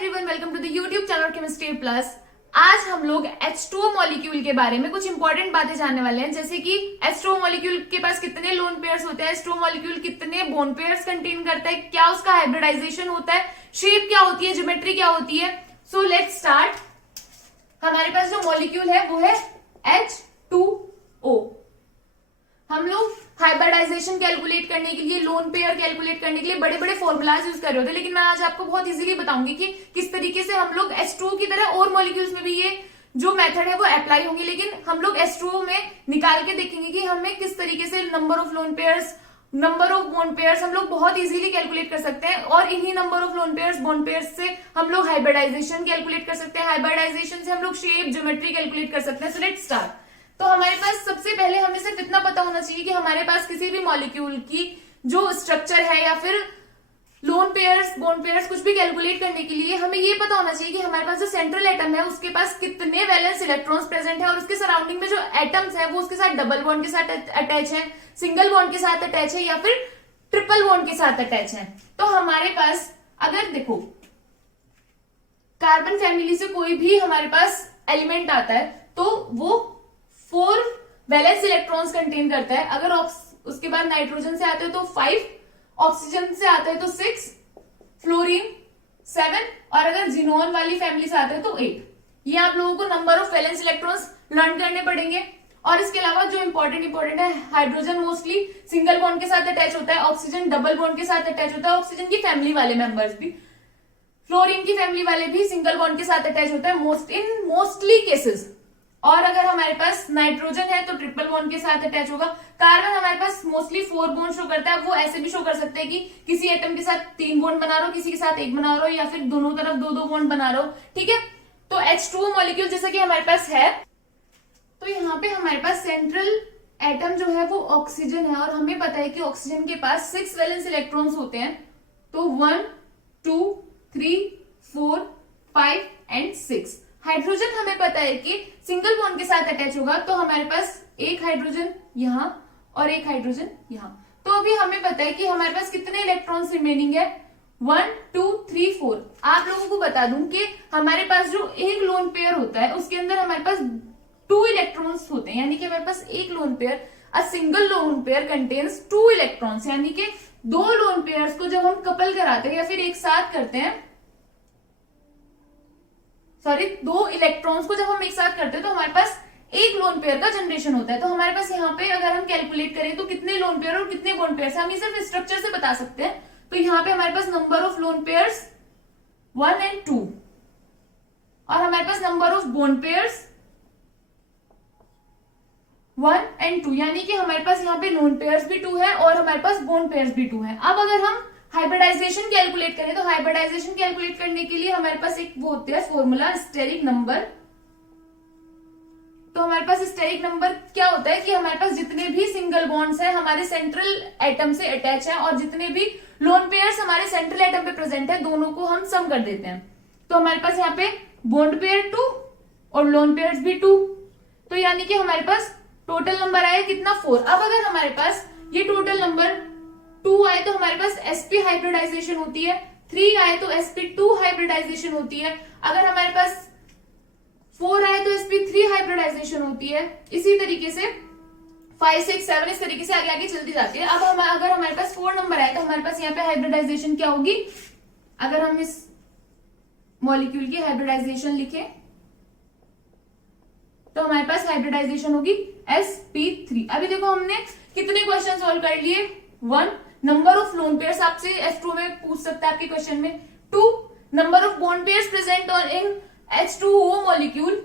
Everyone, welcome to the YouTube channel chemistry plus. आज हम लोग H2O मॉलिक्यूल के बारे में कुछ इंपॉर्टेंट बातें जानने वाले हैं, जैसे कि H2O मॉलिक्यूल के पास कितने लोन पेयर्स होते हैं, H2O मॉलिक्यूल कितने बोन पेयर्स कंटेन करता है, क्या उसका हाइब्रिडाइजेशन होता है, शेप क्या होती है, ज्योमेट्री क्या होती है। So let's start. हमारे पास जो मॉलिक्यूल है वो है H2O। हम लोग हाइब्रिडाइजेशन कैलकुलेट करने के लिए, लोन पेयर कैलकुलेट करने के लिए बड़े बड़े फॉर्मुलाज यूज कर रहे होते हैं, लेकिन मैं आज आपको बहुत इजीली बताऊंगी कि किस तरीके से हम लोग H2O की तरह और मॉलिक्यूल्स में भी ये जो मेथड है वो अप्लाई होंगे। लेकिन हम लोग H2O में निकाल के देखेंगे कि हमें किस तरीके से number of lone pairs, number of bond pairs हम लोग बहुत इजीली कैलकुलेट कर सकते हैं, और इन्हीं number of lone pairs, bond pairs से हम लोग हाइब्रिडाइजेशन कैलकुलेट कर सकते हैं। हाइब्रिडाइजेशन से हम लोग शेप, ज्योमेट्री कैलकुलेट कर सकते हैं। So let's start. तो हमारे पास सबसे पहले हमें सिर्फ इतना पता होना चाहिए कि हमारे पास किसी भी मॉलिक्यूल की जो स्ट्रक्चर है या फिर लोन पेयर्स, बॉन्ड पेयर्स कुछ भी कैलकुलेट करने के लिए हमें ये पता होना चाहिए कि हमारे पास जो सेंट्रल एटम है उसके पास कितने वैलेंस इलेक्ट्रॉन्स प्रेजेंट है, और उसके सराउंडिंग में जो एटम्स है वो उसके साथ डबल बॉन्ड के साथ अटैच है, सिंगल बॉन्ड के साथ अटैच है या फिर ट्रिपल बॉन्ड के साथ अटैच है। तो हमारे पास अगर देखो कार्बन फैमिली से कोई भी हमारे पास एलिमेंट आता है तो वो 4 वैलेंस इलेक्ट्रॉन्स कंटेन करता है। अगर उसके बाद नाइट्रोजन से आते हैं तो 5, ऑक्सीजन से आते हैं तो 6, फ्लोरीन 7, और अगर जिनोन वाली फैमिली से आते हैं तो 8। ये आप लोगों को number of valence electrons learn करने पड़ेंगे। और इसके अलावा जो इंपॉर्टेंट है, हाइड्रोजन मोस्टली सिंगल बॉन्ड के साथ अटैच होता है, ऑक्सीजन डबल बॉन्ड के साथ अटैच होता है, ऑक्सीजन की फैमिली वाले मेंबर्स भी, फ्लोरीन की फैमिली वाले भी सिंगल बॉन्ड के साथ अटैच होता है मोस्टली केसेस। और अगर हमारे पास नाइट्रोजन है तो ट्रिपल बॉन्ड के साथ अटैच होगा। कार्बन हमारे पास मोस्टली 4 बॉन्ड शो करता है। वो ऐसे भी शो कर सकते हैं कि किसी एटम के साथ 3 बॉन्ड बना रहे हो, किसी के साथ 1 बना रहे हो, या फिर दोनों तरफ 2-2 बॉन्ड बना रहे हो। ठीक है, तो H2O मॉलिक्यूल जैसा कि हमारे पास है, तो यहाँ पे हमारे पास सेंट्रल एटम जो है वो ऑक्सीजन है, और हमें पता है कि ऑक्सीजन के पास 6 वैलेंस इलेक्ट्रॉन्स होते हैं। तो 1, 2, 3, 4, 5 एंड 6। हाइड्रोजन हमें पता है कि सिंगल बॉन्ड के साथ अटैच होगा, तो हमारे पास एक हाइड्रोजन यहां और एक हाइड्रोजन यहां। तो अभी हमें पता है कि हमारे पास कितने इलेक्ट्रॉन्स रिमेनिंग है, 1, 2, 3, 4। आप लोगों को बता दूं कि हमारे पास जो एक लोन पेयर होता है उसके अंदर हमारे पास 2 इलेक्ट्रॉन्स होते हैं, यानी कि हमारे पास एक lone pair, a single lone pair contains 2 electrons, यानी कि 2 लोन पेयर्स को जब हम कपल कराते हैं या फिर एक साथ करते हैं, 2 इलेक्ट्रॉन्स को जब हम एक साथ करते हैं तो हमारे पास एक लोन पेयर का जनरेशन होता है। तो हमारे पास यहाँ पे अगर हम कैलकुलेट करें तो कितने लोन पेयर और कितने बॉन्ड पेयर हम ये सिर्फ स्ट्रक्चर से बता सकते हैं। तो यहाँ पे हमारे पास number of lone pairs 1 and 2, और हमारे पास number of bond pairs 1 and 2, यानी कि हमारे पास यहाँ पे लोन पेयर्स भी 2 है और हमारे पास बॉन्ड पेयर्स भी 2 है। अब अगर हम हाइब्रिडाइजेशन कैलकुलेट करें तो हाइब्रिडाइजेशन कैलकुलेट करने के लिए हमारे पास एक वो होता है फॉर्मूला, स्टेरिक नंबर। तो हमारे पास स्टेरिक नंबर क्या होता है कि हमारे पास जितने भी सिंगल बॉन्ड्स हैं हमारे सेंट्रल एटम से अटैच है, और जितने भी लोन पेयर्स हमारे सेंट्रल एटम पे प्रेजेंट है, दोनों को हम सम कर देते हैं। तो हमारे पास यहाँ पे बॉन्ड पेयर 2 और लोन पेयर्स भी 2, तो यानी कि हमारे पास टोटल नंबर आया कितना, 4। अब अगर हमारे पास ये टोटल नंबर 2 आए तो हमारे पास sp हाइब्रिडाइजेशन होती है, 3 आए तो sp2 हाइब्रिडाइजेशन होती है, अगर हमारे पास 4 आए तो sp3 हाइब्रिडाइजेशन होती है। इसी तरीके से 5, 6, 7 इस तरीके से आगे आगे चलती जाती है। अब अगर हमारे पास 4 नंबर आए तो हमारे पास यहाँ पे हाइब्रिडाइजेशन क्या होगी, अगर हम इस मॉलिक्यूल की हाइब्रिडाइजेशन लिखें तो हमारे पास हाइब्रिडाइजेशन होगी sp3। अभी देखो हमने कितने क्वेश्चन सॉल्व कर लिए, 1 नंबर ऑफ लोन पेयर्स आपसे H2O में पूछ सकता है आपके क्वेश्चन में, 2 number of bond pairs present और इन H2O मॉलिक्यूल,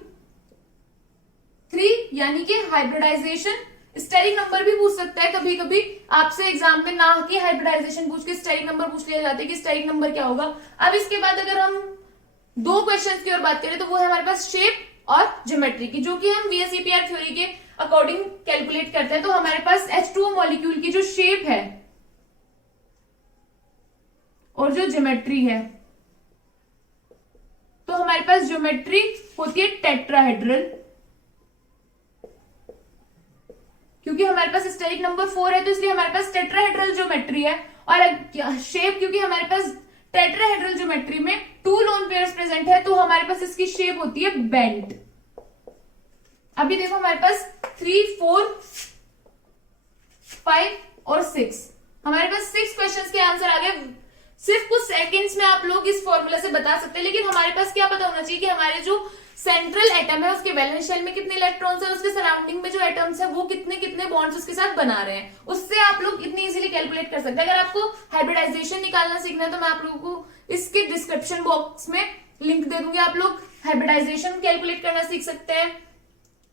3 यानी कि हाइब्रिडाइजेशन। स्टेरिक नंबर भी पूछ सकता है, कभी कभी आपसे एग्जाम में ना कि हाइब्रिडाइजेशन पूछ के स्टेरिक नंबर पूछ लिया जाता है कि स्टेरिक नंबर क्या होगा। अब इसके बाद अगर हम 2 क्वेश्चन की और बात करें तो वो है हमारे पास शेप और ज्योमेट्री की, जो कि हम VSEPR थ्योरी के अकॉर्डिंग कैलकुलेट करते हैं। तो हमारे पास H2O मॉलिक्यूल की जो शेप है और जो ज्योमेट्री है, तो हमारे पास ज्योमेट्री होती है टेट्राहेड्रल, क्योंकि हमारे पास स्टेरिक नंबर 4 है तो इसलिए हमारे पास टेट्राहेड्रल ज्योमेट्री है। और शेप, क्योंकि हमारे पास टेट्राहेड्रल ज्योमेट्री में 2 लोन पेयर्स हमारे पास इसकी शेप होती है बेंट। अभी देखो हमारे पास 3, 4, 5 और 6, हमारे पास 6 क्वेश्चंस के आंसर आ गए। सिर्फ कुछ सेकंड्स में आप लोग इस फॉर्मूला से बता सकते हैं, लेकिन हमारे पास क्या पता होना चाहिए कि हमारे जो सेंट्रल एटम है उसके वैलेंस शेल में कितने इलेक्ट्रॉन्स है, उसके सराउंडिंग में जो एटम्स है वो कितने कितने बॉन्ड्स उसके साथ बना रहे हैं, उससे आप लोग इतनी इजीली कैलकुलेट कर सकते हैं। अगर आपको हाइब्रिडाइजेशन निकालना सीखना है तो मैं आप लोगों को इसके डिस्क्रिप्शन बॉक्स में लिंक दे दूंगी, आप लोग हाइब्रिडाइजेशन कैलकुलेट करना सीख सकते हैं।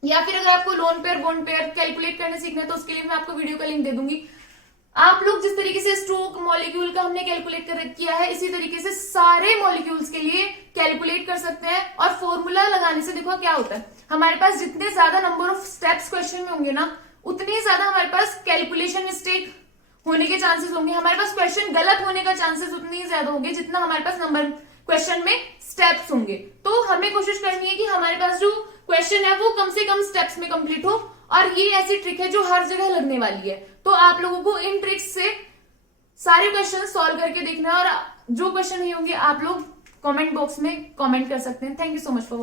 या फिर अगर आपको lone pair bond pair calculate करना सीखना है तो उसके लिए मैं आपको वीडियो का लिंक दे दूंगी। आप लोग जिस तरीके से स्ट्रोक मॉलिक्यूल का हमने कैलकुलेट किया है, इसी तरीके से सारे मॉलिक्यूल्स के लिए कैलकुलेट कर सकते हैं। और फॉर्मूला लगाने से देखो क्या होता है, हमारे पास जितने ज्यादा नंबर ऑफ स्टेप्स क्वेश्चन में होंगे ना, उतने ज्यादा हमारे पास कैलकुलेशन मिस्टेक होने के चांसेस होंगे, हमारे पास क्वेश्चन गलत होने का चांसेस उतने ही ज्यादा होंगे जितना हमारे पास नंबर क्वेश्चन में स्टेप्स होंगे। तो हमें कोशिश करनी है कि हमारे पास जो क्वेश्चन है वो कम से कम स्टेप्स में कंप्लीट हो, और ये ऐसी ट्रिक है जो हर जगह लगने वाली है। तो आप लोगों को इन ट्रिक्स से सारे क्वेश्चन सॉल्व करके देखना है, और जो क्वेश्चन नहीं होंगे आप लोग कमेंट बॉक्स में कमेंट कर सकते हैं। Thank you so much for